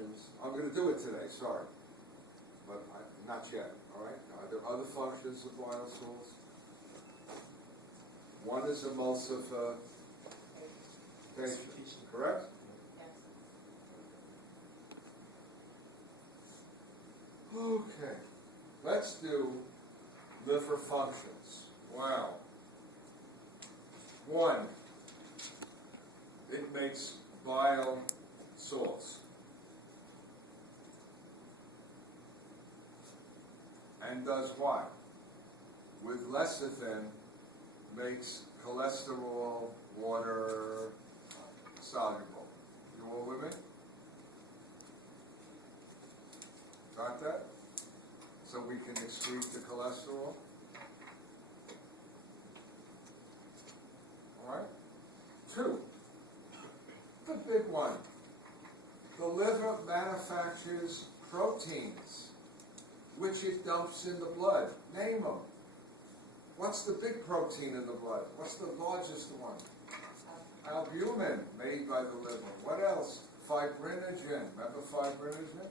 functions. I'm going to do it today, sorry. But not yet, all right? Are there other functions of bile salts? One is emulsification, correct? Okay, let's do liver functions. Wow. One, it makes bile salts. And does what? With lecithin, makes cholesterol water soluble. You all with me? Got that? So we can excrete the cholesterol. All right? Two, the big one. The liver manufactures proteins, which it dumps in the blood. Name them. What's the big protein in the blood? What's the largest one? Albumin, made by the liver. What else? Fibrinogen. Remember fibrinogen?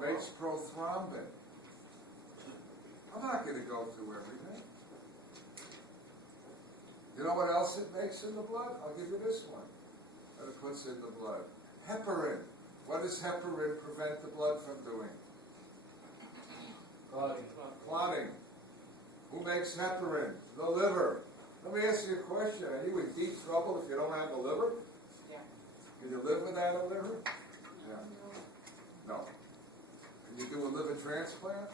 Makes prothrombin. I'm not going to go through everything. You know what else it makes in the blood? I'll give you this one. That it puts in the blood. Heparin. What does heparin prevent the blood from doing? Clotting. Who makes heparin? The liver. Let me ask you a question. Are you in deep trouble if you don't have a liver? Yeah. Can you live without a liver? Yeah. No. Can you do a liver transplant?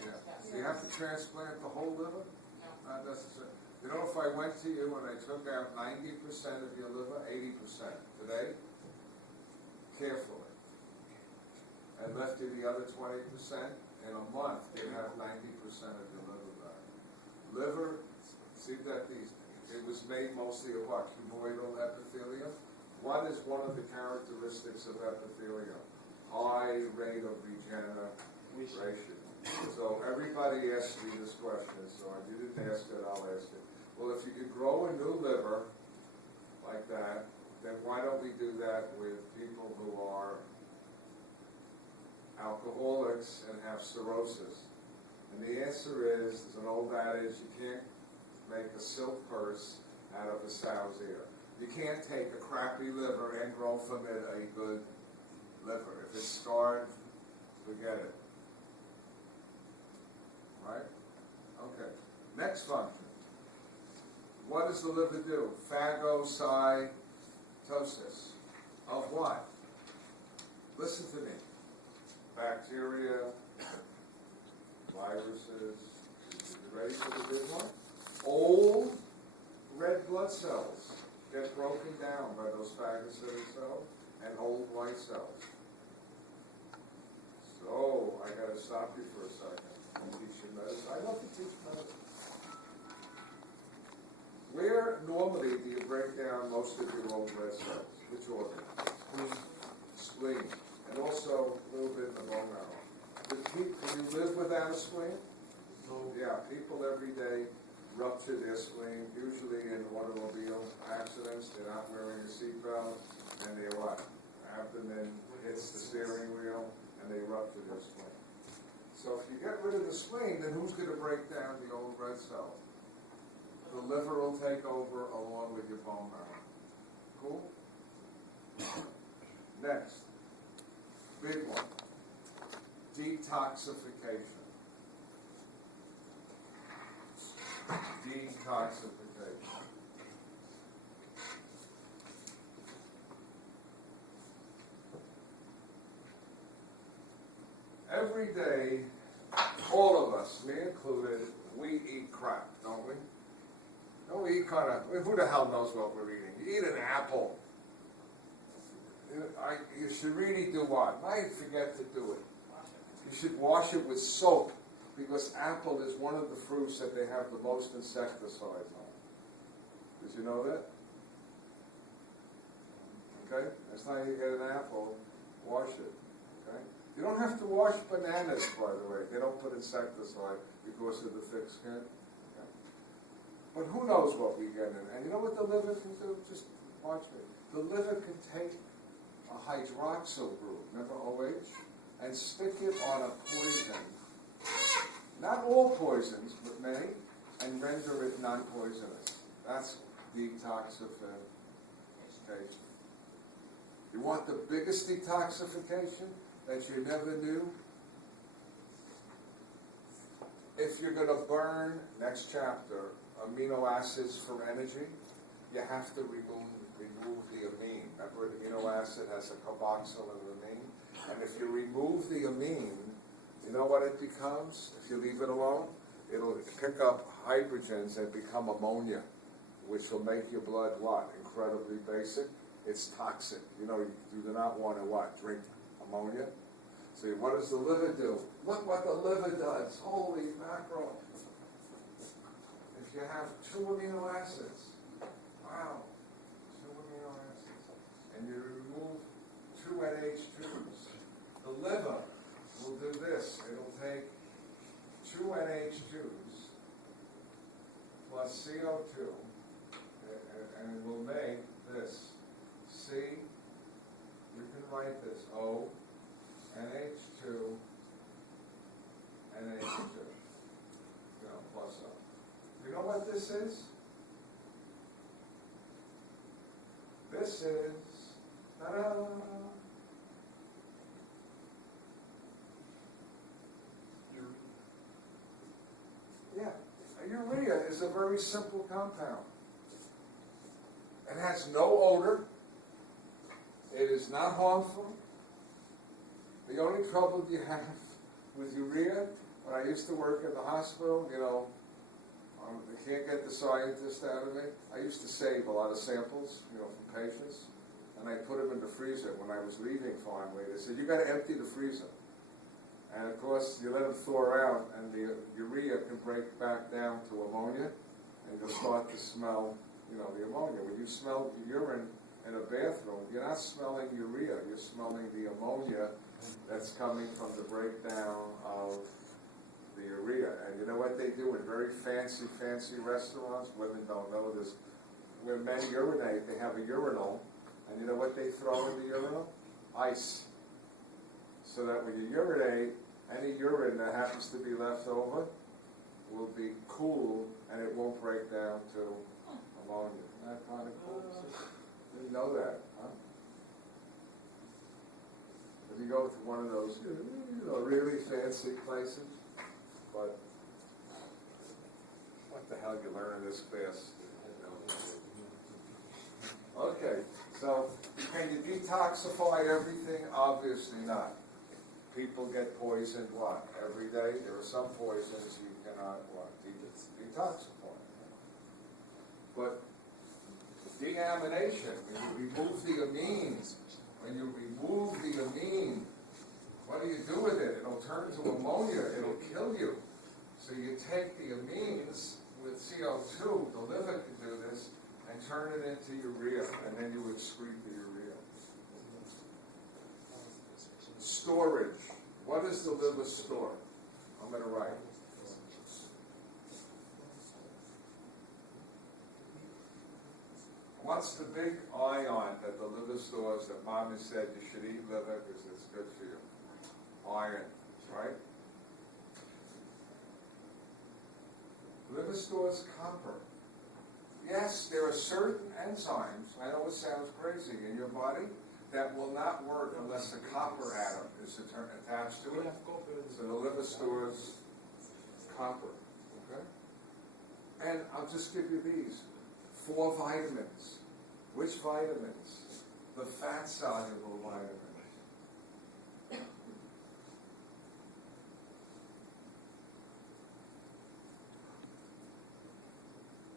Yeah. Do you have to transplant the whole liver? No. Not necessarily. You know, if I went to you and I took out 90% of your liver, 80% today, carefully, and left you the other 20%, in a month you have 90% of your liver back. Liver, see that it was made mostly of what? Cuboidal epithelium. What is one of the characteristics of epithelium? High rate of regeneration. So everybody asks me this question, so if you didn't ask it, I'll ask it. Well, if you could grow a new liver like that, then why don't we do that with people who are alcoholics and have cirrhosis? And the answer is, there's an old adage, you can't make a silk purse out of a sow's ear. You can't take a crappy liver and grow from it a good liver. If it's scarred, forget it. Right? Okay. Next function. What does the liver do? Phagocytosis. Of what? Listen to me. Bacteria, viruses. You ready for the big one? Old red blood cells get broken down by those phagocytic cells and old white cells. So, I got to stop you for a second and teach you medicine. I love to teach medicine. Where normally do you break down most of your old red cells? Which organ? Spleen. And also a little bit in the bone marrow. Can you live without a spleen? No. Yeah, people every day rupture their spleen, usually in automobile accidents. They're not wearing a seatbelt, and they what? Abdomen hits the steering wheel, and they rupture their spleen. So if you get rid of the spleen, then who's going to break down the old red cells? The liver will take over along with your bone marrow. Cool? Next. Big one. Detoxification. Detoxification. Every day, all of us, me included, we eat crap, don't we? Don't we eat kind of, who the hell knows what we're eating? You eat an apple. You should really do what? Might forget to do it. You should wash it with soap, because apple is one of the fruits that they have the most insecticides on. Did you know that? Okay? Next time you get an apple, wash it. Okay? You don't have to wash bananas, by the way. They don't put insecticide because of the thick skin. Okay? But who knows what we get in? And you know what the liver can do? Just parchment. The liver can take a hydroxyl group, remember OH, and stick it on a poison, not all poisons, but many, and render it non-poisonous. That's detoxification. You want the biggest detoxification that you never knew? If you're going to burn, next chapter, amino acids for energy, you have to remove the amine. Remember, the amino acid has a carboxyl and an amine? And if you remove the amine, you know what it becomes? If you leave it alone, it'll pick up hydrogens and become ammonia, which will make your blood what? Incredibly basic. It's toxic. You know, you do not want to what? Drink ammonia. So what does the liver do? Look what the liver does. Holy mackerel. If you have 2 amino acids, wow, 2 amino acids, and you remove 2 NH2s, the liver will do this. It'll take 2 NH2s plus CO2, and it will make this. C, you can write this, O, NH2, NH2, plus O. You know what this is? This is, ta-da! Yeah, urea is a very simple compound. It has no odor. It is not harmful. The only trouble you have with urea, when I used to work in the hospital, they can't get the scientist out of me. I used to save a lot of samples, from patients, and I put them in the freezer when I was leaving finally. They said, you got to empty the freezer. And of course, you let them thaw out, and the urea can break back down to ammonia, and you'll start to smell, the ammonia. When you smell urine in a bathroom, you're not smelling urea, you're smelling the ammonia that's coming from the breakdown of the urea. And you know what they do in very fancy restaurants? Women don't know this. When men urinate, they have a urinal, and you know what they throw in the urinal? Ice. So that when you urinate, any urine that happens to be left over will be cool, and it won't break down to ammonia. Isn't that kind of cool? Didn't know that, huh? If you go to one of those, really fancy places, but what the hell you learn in this class? Okay, so can you detoxify everything? Obviously not. People get poisoned what? Every day? There are some poisons you cannot what? Detoxify. But deamination, when you remove the amines, what do you do with it? It'll turn to ammonia, it'll kill you. So you take the amines with CO2, the liver can do this, and turn it into urea, and then you excrete the urea. Storage. What does the liver store? I'm going to write. What's the big ion that the liver stores that Mom has said you should eat liver because it's good for you? Iron, right? Liver stores copper. Yes, there are certain enzymes, I know it sounds crazy, in your body that will not work unless the copper atom is attached to it. So the liver stores copper, okay? And I'll just give you these. 4 vitamins. Which vitamins? The fat-soluble vitamins.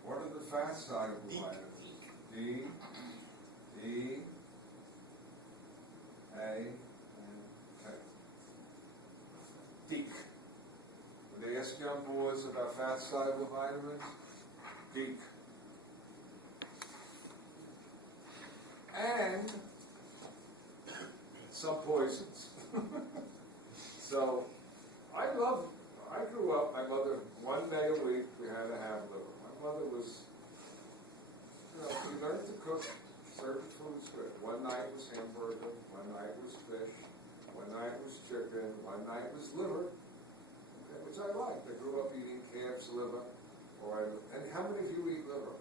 What are the fat-soluble vitamins? D, E, A, and K. DEEK. When they ask young boys about fat-soluble vitamins, DEEK. And some poisons. So, I grew up, my mother, 1 day a week, we had to have liver. My mother was, she learned to cook night was hamburger, one night was fish, one night was chicken, one night was liver, okay, which I liked. I grew up eating calf's liver, and how many of you eat liver?